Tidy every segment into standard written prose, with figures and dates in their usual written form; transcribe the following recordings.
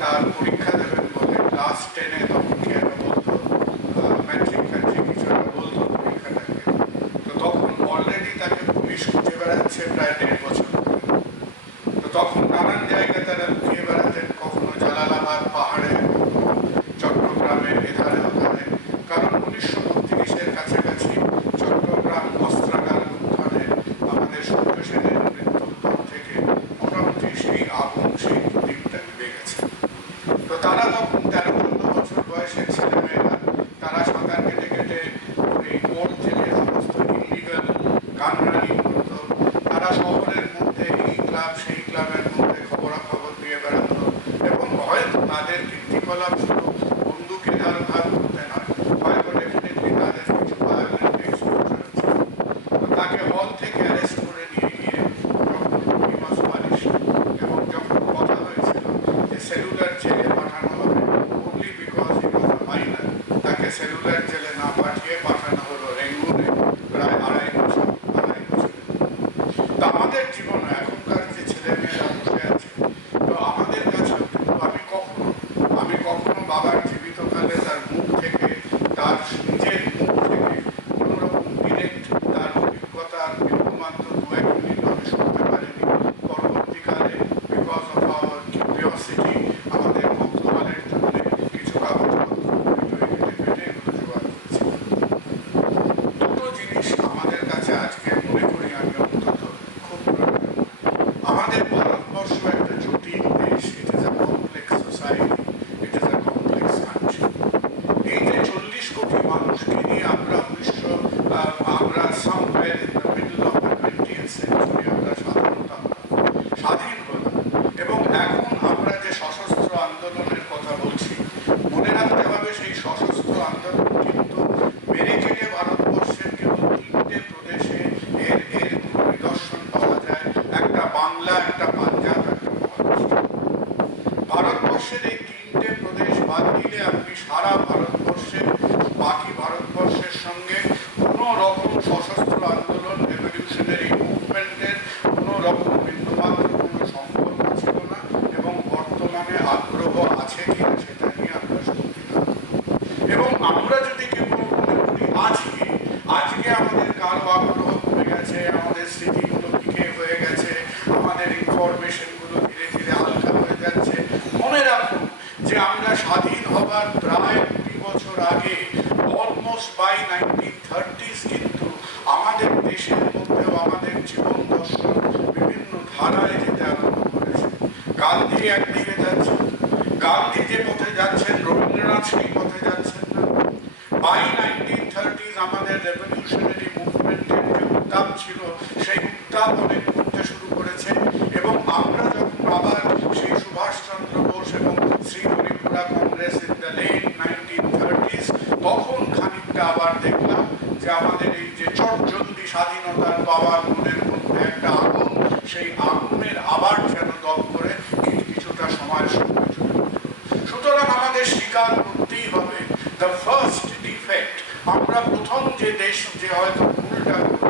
তার পরীক্ষা দেবেন বলে ক্লাস 10-এ তখন কি একটা বলতো ম্যাট্রিক কিছু একটা বলতো পরীক্ষাটাকে। তো তখন অলরেডি তাকে পুলিশ খুঁজে বেড়াচ্ছে প্রায় 1.5 বছর ধরে। তো তখন নানান জায়গায় তারা লুকিয়ে বেড়াতেন, কখনো জালালাবাদ পাহাড়ে, কখনো চট্টগ্রামের এধারে ওধারে। কারণ 1932-এর কাছাকাছি চট্টগ্রাম অস্ত্রাগার লুণ্ঠনে আমাদের সূর্য সেনের মৃত্যুর পর থেকে মোটামুটি সেই আগুন সেই প্রদীপটা নিভে গেছে। তো তারা তখন 13-14 বছর বয়সের ছেলেমেয়েরা তারা সাঁতার কেটে কেটে এই কোর্ট থেকে সমস্ত ইলিগাল গান রানিং করতো। তারা শহরের মধ্যে এই ক্লাব সেই ক্লাবের মধ্যে খবরাখবর দিয়ে বেড়াতো এবং হয়তো তাদের কীর্তিকলাপ শুধু বন্দুকে ধার করতে নয়, হয়তো ডেফিনেটলি তাদের কিছু ভায়োলেন্ট এক্সপোজার ছিল। তো তাকে হল থেকে অ্যারেস্ট করে নিয়ে গিয়ে যখন হি ওয়াজ পানিশড এবং যখন কথা হয়েছিল যে সেলুলার জেলে পাঠানো হবে only because he was a minor, তাকে সেলুলার জেলে না পাঠিয়ে পাঠানো হলো রেঙ্গুনে প্রায় 2.5 বছর। তো আমাদের জীবনে এখনকার যে ছেলেমেয়েরা বসে আছে, তো আমাদের কাছেও কিন্তু আমি কখনো বাবার জীবিতকালে তার মুখ থেকে, তার নিজের মুখ থেকে কোনোরকম ডিরেক্ট তার অভিজ্ঞতার বিন্দুমাত্র 2-1 মিনিট আমি শুনতে পারিনি। পরবর্তীকালে বিকজ অফ আওয়ার কিউরিওসিটি আমাদের বক্তব্যের জন্য কিছু কাগজপত্র কেটে এগুলো জোগাড় করেছি। দুটো জিনিস আমাদের কাছে আজকে মনে করি আমি অন্তত খুব প্রয়োজন। আমাদের ভারতবর্ষ একটা জটিল দেশ, ইট is a complex society, it is a complex country. এই যে 40 কোটি মানুষকে নিয়ে আমরা somewhere in the middle of the 20th century আমরা স্বাধীন হলাম এবং এখন আমরা যে সশস্ত্র আন্দোলনের কথা বলছি, মনে রাখতে হবে সেই সশস্ত্র আন্দোলন কিন্তু মেরে কেটে ভারতবর্ষের কেবল 3টে প্রদেশে এর নিদর্শন পাওয়া যায়, একটা বাংলা, একটা পাঞ্জাব, একটা মহারাষ্ট্র। ভারতবর্ষের এই 3টে প্রদেশ বাদ দিলে আপনি সারা ভারতবর্ষের বাকি ভারতবর্ষের সঙ্গে কোনো রকম সশস্ত্র আন্দোলন রেভলিউশনারি মুভমেন্টের কোনো রকম বিন্দুমাত্র কোনো সম্পর্ক ছিল না এবং বর্তমানে আগ্রহ আছে কিনা সেটা নিয়ে আমরা সন্দিহান। এবং আমরা যদি কেউ মনে করি আজকে আমাদের কারো আগ্রহ কমে গেছে, আমাদের স্মৃতিগুলো পিকে হয়ে গেছে, আমাদের ইনফরমেশনগুলো ধীরে ধীরে হালকা হয়ে যাচ্ছে, মনে রাখুন যে আমরা স্বাধীন হবার প্রায় 20 বছর আগে অলমোস্ট বাই 1930s কিন্তু আমাদের দেশের মধ্যেও আমাদের জীবন দর্শন বিভিন্ন ধারায় যেতে আরম্ভ করেছে। গান্ধী একদিকে যাচ্ছেন, গান্ধী যে পথে যাচ্ছেন রবীন্দ্রনাথ সেই পথে যাচ্ছেন না। বাই 1930s আমাদের রেভলিউশনারি মুভমেন্টের যে উত্তাপ ছিল সেই উত্তাপ অনেক ঘটতে শুরু করেছে এবং আমরা যখন আবার সেই সুভাষচন্দ্র বোস এবং Shri Haripura Congress in the late 1930s তখন খানিকটা আবার দেখলাম যে আমাদের এই যে চটজলদি স্বাধীনতার পাওয়ার মনের মধ্যে একটা আগুন, সেই আগুনের আবার যেন দল করে কিছুটা সময়ের সঙ্গে চলে উঠল। সুতরাং আমাদের স্বীকার করতেই হবে দ্য ফার্স্ট ডিফেক্ট, আমরা প্রথম যে দেশ যে হয়তো ভুলটা করব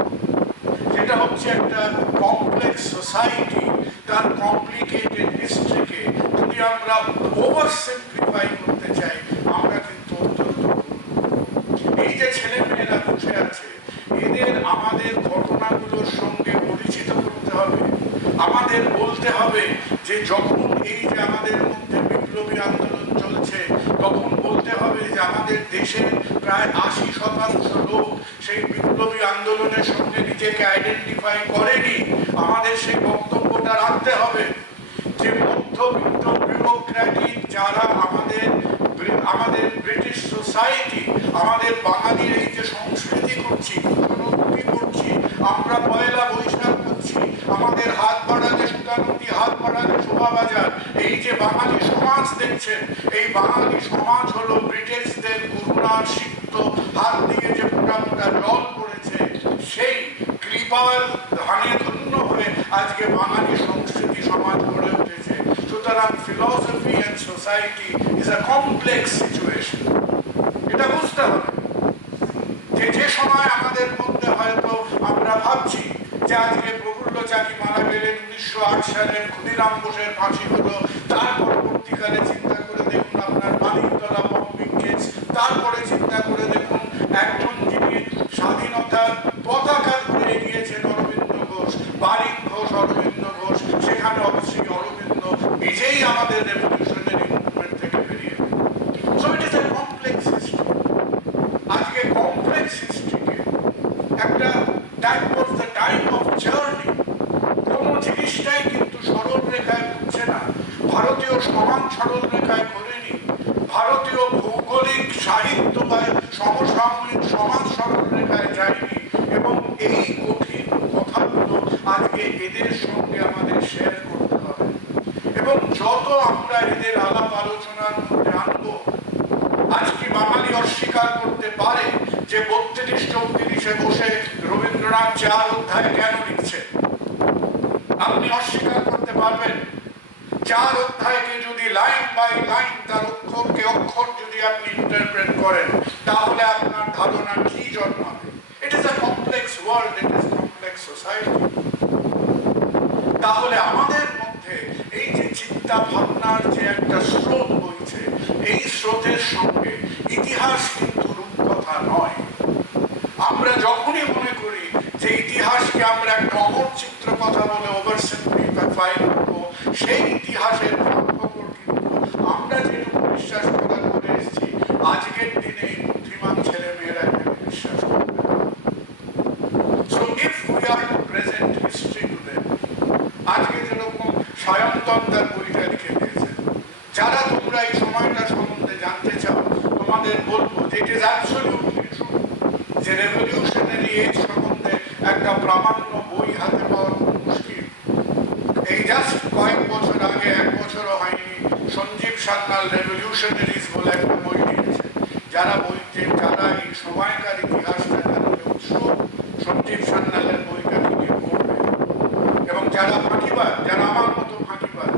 যেটা হচ্ছে একটা কমপ্লেক্স সোসাইটি, তার কমপ্লিকেটেড হিস্ট্রিকে যদি আমরা ওভার সিম্পলিফাই করতে চাই আমরা কিন্তু অত্যন্ত এই যে ছেলেমেয়েরা বসে আছে এদের আমাদের ঘটনাগুলোর সঙ্গে পরিচিত করতে হবে। আমাদের বলতে হবে যে যখন এই যে আমাদের মধ্যে বিপ্লবী আন্দোলন চলছে তখন বলতে হবে যে আমাদের দেশের প্রায় 80% লোক সেই বিপ্লবী আন্দোলনের সঙ্গে নিজেকে আইডেন্টিফাই করেনি। আমাদের সেই বক্তব্যটা রাখতে হবে যে মধ্যবিত্ত বিউরোক্র্যাটিক যারা আমাদের ব্রিটিশ সোসাইটি, আমাদের বাঙালির এই যে সংস্কৃতি করছি, করছি, আমরা পয়লা বৈশাখ করছি, আমাদের হাত বাড়ালে সুতানদী, হাত বাড়ালে শোভাবাজার, এই যে বাঙালি সমাজ দেখছেন, এই বাঙালি সমাজ হলো ব্রিটিশদের করুণার সিক্ত হাত দিয়ে যে মোটা মোটা জল পড়েছে সেই কৃপার ধানে ধন্য হয়ে আজকে বাঙালি সংস্কৃতি সমাজ গড়ে উঠেছে। সুতরাং philosophy and society is a complex situation. এটা বুঝতে হবে যে সময় আমাদের মধ্যে হয়তো আমরা ভাবছি যে আজকে প্রফুল্ল চাকি মারা গেলেন 1908 সালের ক্ষুদিরাম বোসের ফাঁসি হলো, তার পরবর্তীকালে রেভলিউশনারি মুভমেন্ট থেকে বেরিয়ে। So it is a complex history. আজকে কমপ্লেক্স হিস্ট্রিকে একটা time was the time of journey. কোনো জিনিসটাই কিন্তু সরল রেখায় ঘুরছে না। ভারতীয় সমাজ সরল রেখায় ঘোরেনি, ভারতীয় ভৌগোলিক সাহিত্য বা সমসাময়িক সমাজ সরল রেখায় যায়নি। এবং এই কঠিন কথাগুলো আজকে এদের সঙ্গে আমাদের শেয়ার করতে হবে। এবং যত আমরা এদের আলাপ আলোচনার মধ্যে আনবো, আজকে বাঙালি অস্বীকার করতে পারে যে 32-34 বসে রবীন্দ্রনাথ 4 অধ্যায় কেন লিখছে? আপনি অস্বীকার করতে পারবেন? 4 অধ্যায়কে যদি লাইন বাই লাইন তার অক্ষরকে অক্ষর যদি আপনি ইন্টারপ্রেট করেন, তাহলে আপনার ধারণা কি জন্মাবে? It is a complex world, it is complex society. তাহলে আমাদের মধ্যে এই যে চিন্তা ভাবনার যে একটা স্রোত বইছে, এই স্রোতের সঙ্গে ইতিহাস কিন্তু রূপকথা নয়। আমরা যখনই মনে করি যে ইতিহাসকে আমরা একটা অমর চিত্র কথা বলে ওভার সিম্পলিফাই করবো, সেই ইতিহাসের ভাগ্যকর কিন্তু আমরা যেটুকু বিশ্বাস করার করে এসেছি, আজকের দিনে এই বুদ্ধিমান ছেলে মেয়েরা এখানে বিশ্বাস করবে। So if we are to present history to them, আজকে যেরকম সায়ন্তন তার বইটা লিখে দিয়েছে, যারা তোমরা এই সময়টা সম্বন্ধে জানতে চাও, তোমাদের বলবো যে ইট ইজ অ্যাবসলিউটলি ট্রু যে রেভলিউশনারি এজ সম্বন্ধে একটা প্রামাণ্য বই হাতে পাওয়া খুব মুশকিল। এই জাস্ট কয়েক বছর আগে, 1 বছরও হয়নি, সঞ্জীব সান্যাল রেভলিউশনারিজ বলে একটা বই লিখেছে। যারা বইতে, যারা এই সময়কার ইতিহাসটা জানতে উৎসুক, সঞ্জীব সান্যালের বইটা নিয়ে পড়বে। এবং যারা ফাঁকিবাজ, যারা আমার মতো ফাঁকিবাজ,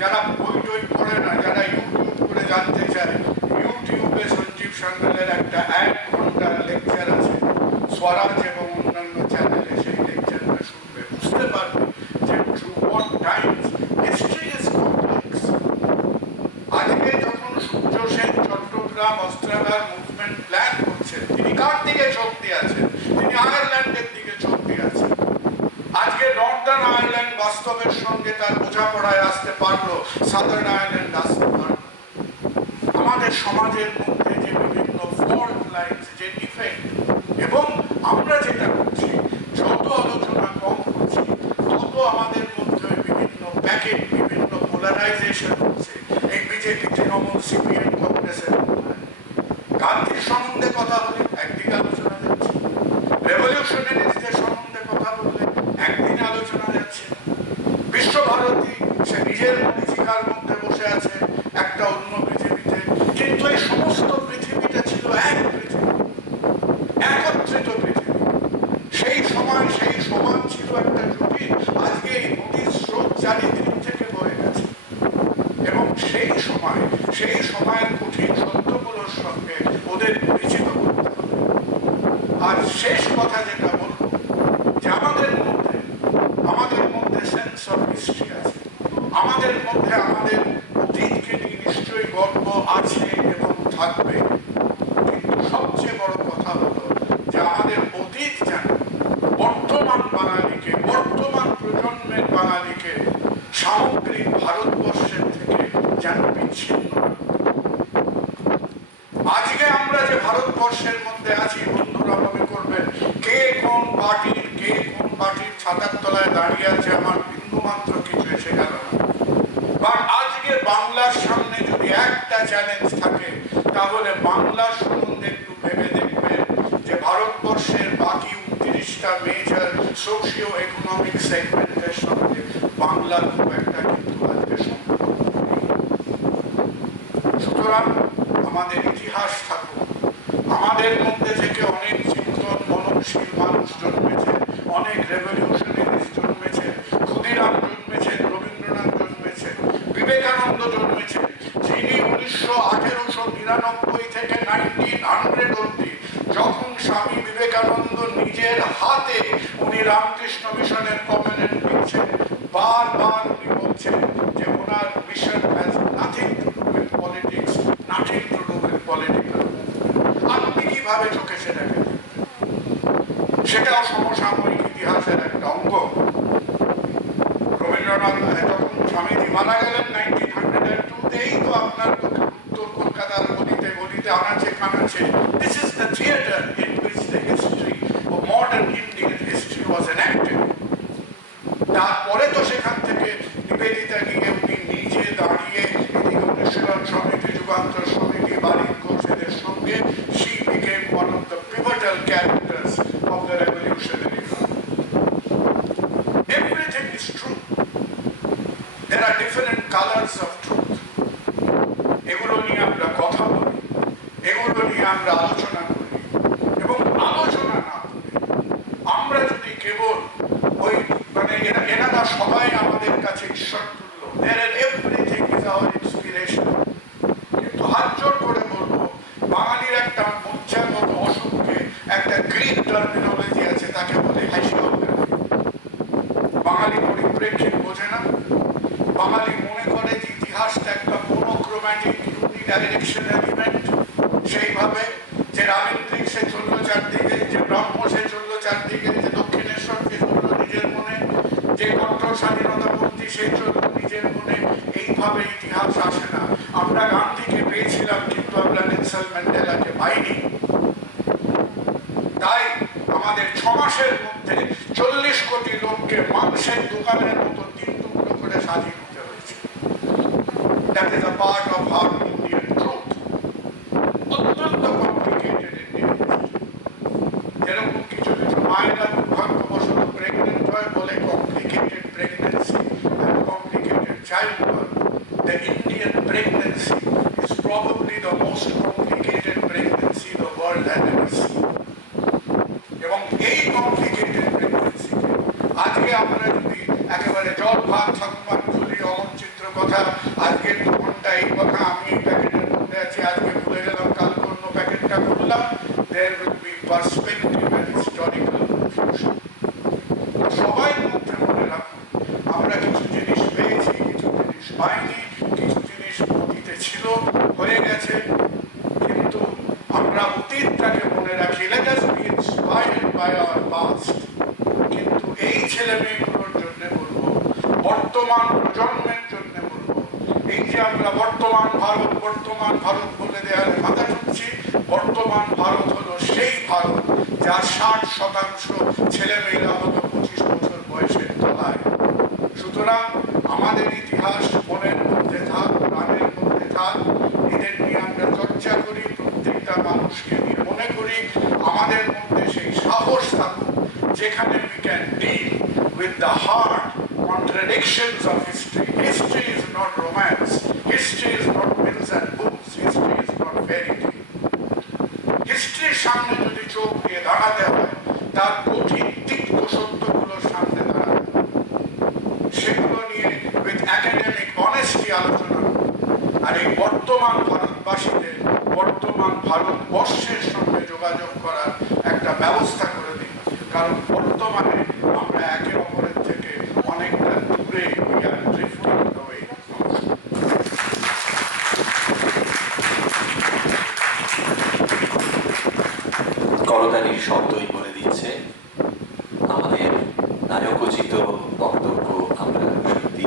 যারা বই টই পড়ে না, যারা ইউটিউব করে জানতে চায়, ইউটিউবে সঞ্জীব সান্যালের একটা 1 ঘন্টার লেকচার আছে স্বরাজ এবং অন্যান্য চ্যানেলে, সেই লেকচারটা শুনবে, বুঝতে পারবে যে through what Times history is complex. আজকে যখন সূর্য সেন চট্টগ্রাম অস্ত্রাগার মুভমেন্ট প্ল্যান করছেন, তিনি কার দিকে চোখ দিয়ে আছেন? তিনি আয়ারল্যান্ডের দিকে চোখ দিয়ে আছেন। আজকে নর্দার্ন আয়ারল্যান্ড বাস্তবের সঙ্গে তার বোঝাপড়ায় আসতে পারলো, সাদার্ন আয়ারল্যান্ড আসতে পারলো। আমাদের সমাজের মধ্যে যে বিভিন্ন ফল্ট লাইনস, যে ডিফেক্ট, এবং আমরা যেটা করছি, যত আলোচনা কম করছি, তত আমাদের মধ্যে বিভিন্ন প্যাকেট, বিভিন্ন পোলারাইজেশন হচ্ছে। এই বিজেপি, তৃণমূল, সিপিএম, কংগ্রেসের গান্ধীর সম্বন্ধে কথা বলে একদিকে আলোচনা যাচ্ছে, রেভলিউশনারিজদের সম্বন্ধে কথা বললে একদিনে আলোচনা যাচ্ছে। বিশ্বভারতী সে নিজের মরিচিকার মধ্যে বসে আছে একটা অন্য পৃথিবীতে, কিন্তু এই সমস্ত পৃথিবীটা ছিল এক পৃথিবী, একত্রিত পৃথিবী। সেই সময় সেই সমাজ ছিল একটা জটিল। আজকে এই নদীর স্রোত চারিদিক থেকে বয়ে গেছে, এবং সেই সময়ের কঠিন সত্যগুলোর সঙ্গে ওদের পরিচিত করতে হবে। আর শেষ কথা যেটা বলবো, যে আমাদের মধ্যে সেন্স অফ হিস্ট্রি আছে, আমাদের মধ্যে আমাদের অতীতকে নিয়ে নিশ্চয়ই গর্ব আছে এবং থাকবে। কিন্তু সবচেয়ে বড় কথা হলো যে আমাদের অতীত যেন বর্তমান বাঙালিকে, বর্তমান প্রজন্মের বাঙালিকে সামগ্রিক ভারতবর্ষের থেকে যেন বিচ্ছিন্ন। আজকে আমরা যে ভারতবর্ষের মধ্যে আছি, বন্ধুরা মনে করবেন কে কোন পার্টির ছাতার তলায় দাঁড়িয়ে আছে আমার বিন্দু মাত্র কিছু এসে গেল না। বাট আজকে বাংলার সামনে যদি একটা চ্যালেঞ্জ থাকে, তাহলে বাংলার সম্বন্ধে একটু ভেবে দেখবেন যে ভারতবর্ষের বাকি 29টা মেজর সোশিও ইকোনমিক সেগমেন্টের সঙ্গে বাংলার খুব একটা কিন্তু আজকে সম্পর্ক নেই। সুতরাং আমাদের ইতিহাস থাকুক, আমাদের মধ্যে থেকে অনেক চিন্তন মননশীল মানুষ জন্মেছে, অনেক রেভলিউশনারিজ জন্মেছে, ক্ষুদিরাম জন্মেছেন, রবীন্দ্রনাথ জন্মেছেন, বিবেকানন্দ জন্মেছেন, যিনি 1899 থেকে 1900 অব্দি, যখন স্বামী বিবেকানন্দ নিজের হাতে উনি রামকৃষ্ণ মিশনের কমেন্ট লিখছেন, বারবার উনি বলছেন যে ওনার mission has nothing to do with politics, nothing to do with political. আপনি কিভাবে চোখে সেটাকে দেখবেন? সেটাও সমসাময়িক ইতিহাসের একটা অঙ্গ। রবীন্দ্রনাথ যখন স্বামীজি মারা গেলেন 1902, আছে, this is the theater in which the history of modern Indian history was enacted. তারপরে তো সেখান থেকে নিবেদিতা গিয়ে উনি নিজে দাঁড়িয়ে এদিকে অনুশীলন সমিতি, যুগান্তর সমিতি, বারিক ঘোষ এদের সঙ্গে she became one of the pivotal characters of the revolutionary movement. Everything is true. There are different colors of truth. এগুলো নিয়ে আমরা কথা বলি, এগুলো নিয়ে আমরা আলোচনা করি, এবং আলোচনা না করে আমরা যদি কেবল ওই এনারা সবাই আমাদের কাছে ঈশ্বর তুল্য, এভরিথিং ইজ আওয়ার ইন্সপিরেশন, কিন্তু হাত জোর করে বলবো বাঙালির একটা মজ্জাগত অসুখকে একটা গ্রিক টার্মিনোলজি আছে, তাকে বলে হ্যাসিওগ্রাফি। বাঙালি পরিপ্রেক্ষিত বোঝে না, বাঙালি মনে করে যে ইতিহাসটা একটা মোনোক্রোম্যাটিক ইউনিডাইরেকশনাল ইভেন্ট, সেইভাবে যে রামেন্দ্রিক সে চলল চারদিকে, যে ব্রহ্ম সে চলল চারদিকে, যে দক্ষিণেশ্বর সে চলল নিজের মনে, যে কঠোর স্বাধীনতাপন্থী সে চলল নিজের মনে। এইভাবে ইতিহাস আসে না। আমরা গান্ধীকে পেয়েছিলাম কিন্তু আমরা নেলসন ম্যান্ডেলাকে পাইনি। তাই আমাদের 6 মাসের মধ্যে 40 কোটি লোককে মাংসের দোকানের মতো 3 টুকরো করে স্বাধীন হতে হয়েছে। That is a part of our Indian truth. অত্যন্ত কমপ্লিকেটেড ইন্ডিয়ান হিস্ট্রি। যেরকম কিছু কিছু মায়েরা দুর্ভাগ্যবশত প্রেগনেন্ট হয় বলে complicated pregnancy and complicated childbirth. The Indian pregnancy is probably the most complicated pregnancy the world has ever seen. এবং এই কমপ্লিকেটেড প্রেগনেন্সিকে আজকে আমরা যদি একেবারে জল ভাত ঠাকুমার ঝুলি অমনচিত্র কথা, আজকের 2 ঘন্টা এই কথা, আমি এই প্যাকেটের মধ্যে আছি, আজকে ভুলে গেলাম, কালকে অন্য প্যাকেটটা করলাম, there will be perspective and historical confusion. সবাই মধ্যে মনে রাখুন, আমরা কিছু জিনিস পেয়েছি, কিছু জিনিস পাইনি, কিছু জিনিস অতীতে ছিল, হয়ে গেছে, কিন্তু আমরা অতীতটাকে মনে রাখি। Let us be inspired by our past. কিন্তু এই ছেলে মেয়েগুলোর জন্য বলবো, বর্তমান প্রজন্মের জন্য বলবো, এই যে আমরা বর্তমান ভারত বলে দেওয়ালে মাথা ঠুকছি, বর্তমান ভারত হলো সেই ভারত যার 60% ছেলে মেয়েরা হলো 25 বছর বয়সের তলায়। সুতরাং আমাদের ইতিহাস মনের মধ্যে থাক, প্রাণের মধ্যে থাক, এদের নিয়ে আমরা চর্চা করি, প্রত্যেকটা মানুষকে নিয়ে মনে করি, আমাদের মধ্যে সেই সাহস থাকুক যেখানে we can deal with the hard contradictions of history. History is not romance. History is not pills and books. History is not fairy tale. History সামনে যদি চোখ দিয়ে দাঁড়াতে হয়, তার কঠিন তিক্ত সত্যগুলোর সামনে দাঁড়াতে হয়। সেগুলো নিয়ে with academic honesty আলোচনা করুন। আর এই বর্তমান ভারতবাসীদের বর্তমান ভারতবর্ষের সঙ্গে যোগাযোগ করার একটা ব্যবস্থা করে দিন, কারণ বর্তমানে আমরা একে অপরের থেকে অনেকটা দূরে we are drifting away. করতালির শব্দই বলে দিচ্ছে আমাদের নায়কোচিত বক্তব্য আমরা সত্যি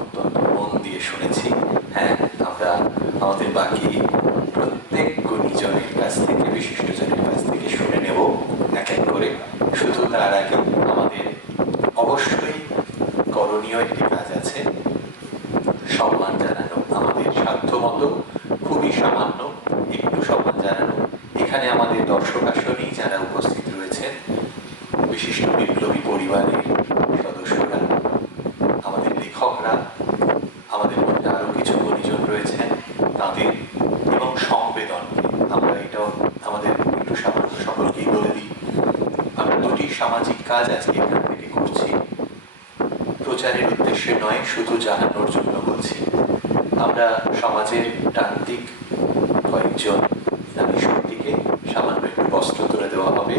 অত্যন্ত মন দিয়ে শুনেছি। হ্যাঁ, আমরা আমাদের বাকি প্রত্যেক গুণীজনের কাছ থেকে, বিশিষ্টজনের কাছ থেকে শুনে নেব এক এক করে। শুধু তার আগে আমাদের অবশ্যই করণীয় একটি কাজ আছে, সম্মান জানানো, আমাদের সাধ্য মতো, খুবই সামান্য একটু সম্মান জানানো। এখানে আমাদের দর্শক আসনেই যারা উপস্থিত রয়েছেন, বিশিষ্ট বিপ্লবী পরিবারের সদস্যরা, আমাদের লেখকরা, আমাদের মধ্যে আরও কিছু গুণীজন রয়েছেন, তাদের এবং সংবেদনকে আমরা এটাও আমাদের একটু সামান্য সকলকেই বলে দিই। আমরা 2টি সামাজিক কাজ আজকে এখান থেকে করছি, প্রচারের উদ্দেশ্যে নয়, শুধু জানানোর জন্য বলছি। আমরা সমাজের প্রান্তিক কয়েকজন নারী শক্তিকে সামান্য একটু বস্ত্র তুলে দেওয়া হবে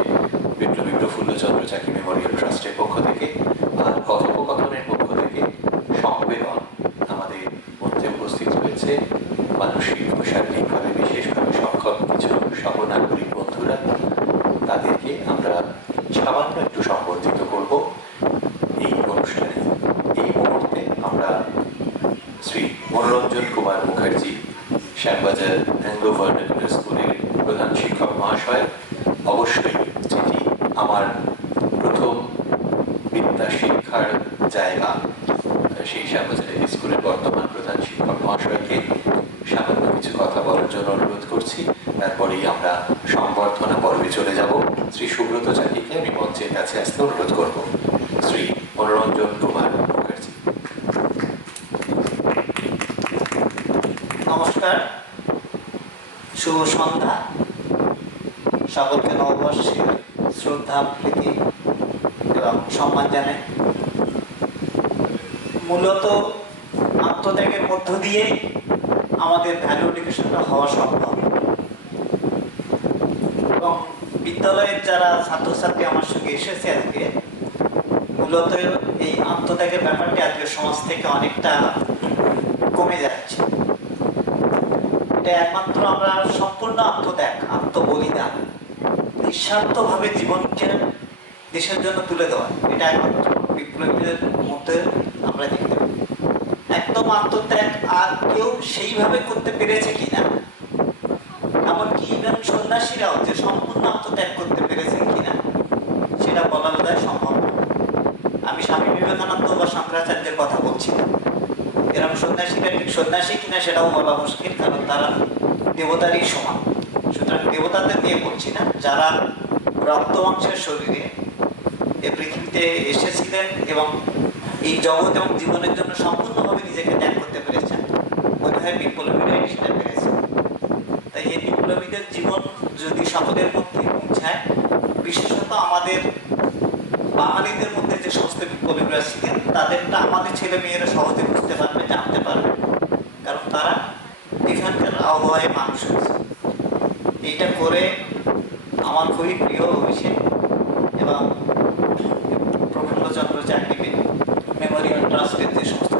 বিপ্লবী প্রফুল্লচন্দ্র চাকি মেমোরিয়াল ট্রাস্টের পক্ষ থেকে। আর কথোপকথনের পক্ষ থেকে সংবেদন আমাদের মধ্যে উপস্থিত রয়েছে মানসিক ও শারীরিকভাবে বিশেষভাবে সক্ষম কিছু সহনাগরিক বন্ধুরা, তাদেরকে আমরা সামান্য একটু সম্বর্ধিত করব এই অনুষ্ঠানে। এই মুহূর্তে আমরা শ্রী মনোরঞ্জন কুমার মুখার্জি, শ্যামবাজার অ্যাংলো ভার্নাকুলার স্কুলের প্রধান শিক্ষক মহাশয়, অবশ্যই যেটি আমার প্রথম বিদ্যা শিক্ষার জায়গা, সেই শ্যামবাজার স্কুলের বর্তমান প্রধান শিক্ষক মহাশয়কে সামান্য কিছু কথা বলার জন্য অনুরোধ করছি। তারপরেই আমরা সংবর্ধনা পর্বে চলে যাব। শ্রী সুব্রত চাকিকে আমি মঞ্চের কাছে আসতে অনুরোধ করব। শ্রী মনোরঞ্জন কুমার মুখার্জি। নমস্কার, শুভ সন্ধ্যা। সকলকে নববর্ষের শ্রদ্ধা, প্রীতি এবং সম্মান জানাই। মূলত আত্মত্যাগের মধ্য দিয়ে আমাদের ভ্যালু এডুকেশনটা হওয়া সম্ভব, এবং বিদ্যালয়ের যারা ছাত্রছাত্রী আমার সঙ্গে এসেছে আজকে, মূলত এই আত্মত্যাগের ব্যাপারটি আজকে সমাজ থেকে অনেকটা কমে যাচ্ছে। এটা একমাত্র আমরা সম্পূর্ণ আত্মত্যাগ, আত্মবলিদান, নিঃস্বার্থভাবে জীবনকে দেশের জন্য তুলে দেওয়া, এটা একমাত্র বিপ্লবীদের মধ্যে আমরা দেখতে পাই। একদম আত্মত্যাগ আর কেউ সেইভাবে করতে পেরেছে কিনা, এমনকি ইভেন সন্ন্যাসীরাও যে সম্পূর্ণ আত্মত্যাগ করতে পেরেছেন কিনা সেটা বলা বোধহয় সম্ভব না। আমি স্বামী বিবেকানন্দ বা শঙ্করাচার্যের কথা বলছি না। এরকম সন্ন্যাসীরা ঠিক সন্ন্যাসী কিনা সেটাও বলা মুশকিল, কারণ তারা দেবতারই সমান। সুতরাং দেবতাদের নিয়ে বলছি না, যারা রক্ত মাংসের শরীরে এ পৃথিবীতে এসেছিলেন এবং এই জগৎ এবং জীবনের জন্য সম্পূর্ণভাবে নিজেকে ত্যাগ করতে পেরেছেন, মনে হয় বিপ্লবীরাই সেটা পেরেছে। তাই এই বিপ্লবীদের জীবন যদি সকলের মধ্যে পৌঁছায়, বিশেষত আমাদের বাঙালিদের মধ্যে যে সমস্ত বিপ্লবীরা ছিলেন, তাদেরটা আমাদের ছেলে মেয়েরা সহজে বুঝতে পারবে, জানতে পারবে, কারণ তারা এখানকার আবহাওয়ায় মানুষ হয়েছে। এইটা করে আমার খুবই প্রিয় অভিষেক এবং প্রফুল্লচন্দ্র চাকরি মেমোরিয়াল ট্রাস্টের যে সমস্ত